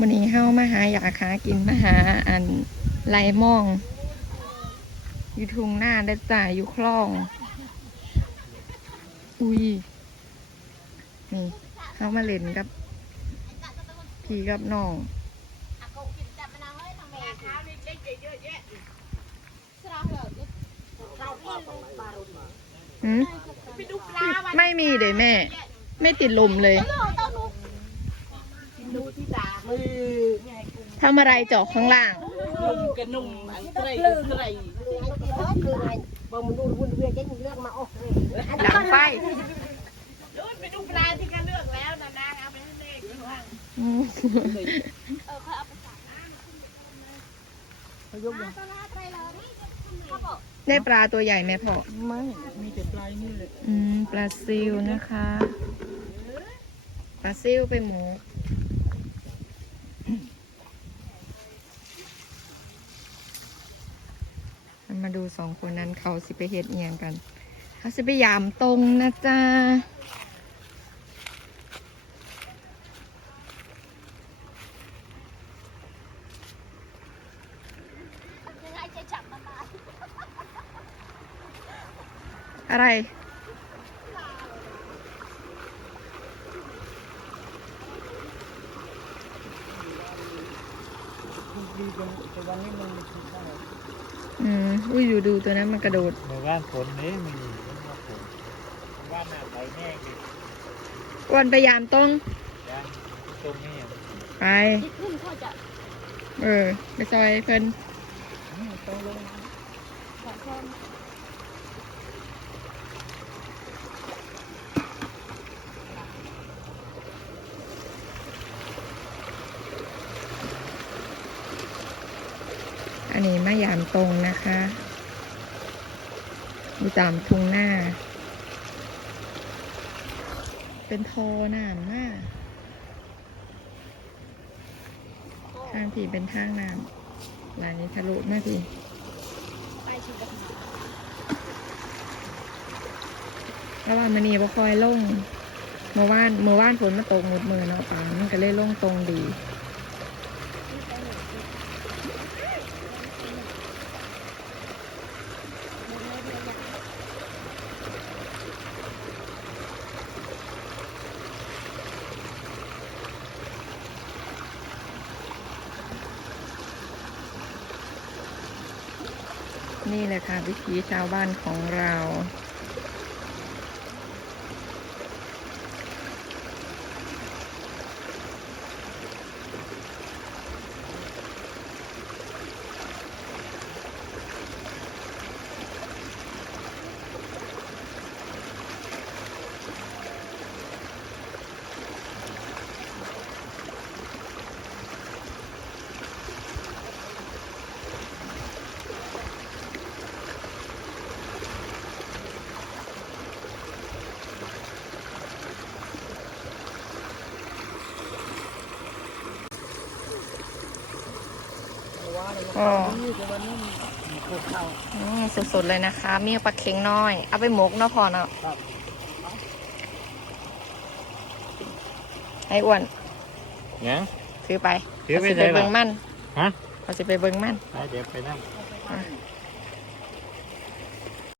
วันนี้เฮามาหาอยากหากินมาหาอันไหลมอง อยู่ทุ่งหน้าได้จ่ายอยู่คลอง อุ้ย นี่เฮามาเล่นกับ พี่กับน้องไม่มีเด้แม่ ไม่ติดลมเลย ทำอะไรเจาะข้างล่าง นุ่มกระนุ่มอันไตรไตรดังไฟไปดูปลาที่กันเลือกแล้วนะนางเอาไปให้เล็กอืมได้ปลาตัวใหญ่ไหมพ่อ ไม่ มีแต่ปลายนี่เลยอืม ปลาซิวนะคะ ปลาซิวไปหมู มาดูสองคนนั้นเขาสิไปเฮ็ดเอียงกัน เขาสิไปยามตรงนะจ๊ะอะไร ดีแต่วันนี้มันคิดได้อืมอุ้ยอยู่ดูตัวนั้นมันกระโดดในบ้านฝนนี้มีบ้านฝนบ้านหน้าไหลแห้งดิวันไปยามตรงยังตรงนี้ไปเออ ไปซอยเพิ่นต้องลงอัันนี้มะยามตรงนะคะอยู่ตามทุ่งหน้า เป็นโทนานมากทางผีเป็นทางน้ำลายนี้ทะลุมากพี่แล้วว่ามันนี่บ่คอยลงเมื่อวานเมื่อวานฝนมาตกหมดมือเนาะป่ามันก็เลยลงตรงดี นี่แหละค่ะวิถีชาวบ้านของเรา อ๋อนี่แต่วันนี้มีพวกเขาอืมสดๆเลยนะคะ มีปลาเค็งน้อย เอาไปหมกเนาะพอเนาะครับไอ้อ้วนเนี่ย ถือไปถือไปเขาสิไหนไปล่ะเบิ่งมันฮะ เขาสิไปเบิ่งมัน ไปเดี๋ยวไปนั่ง อะ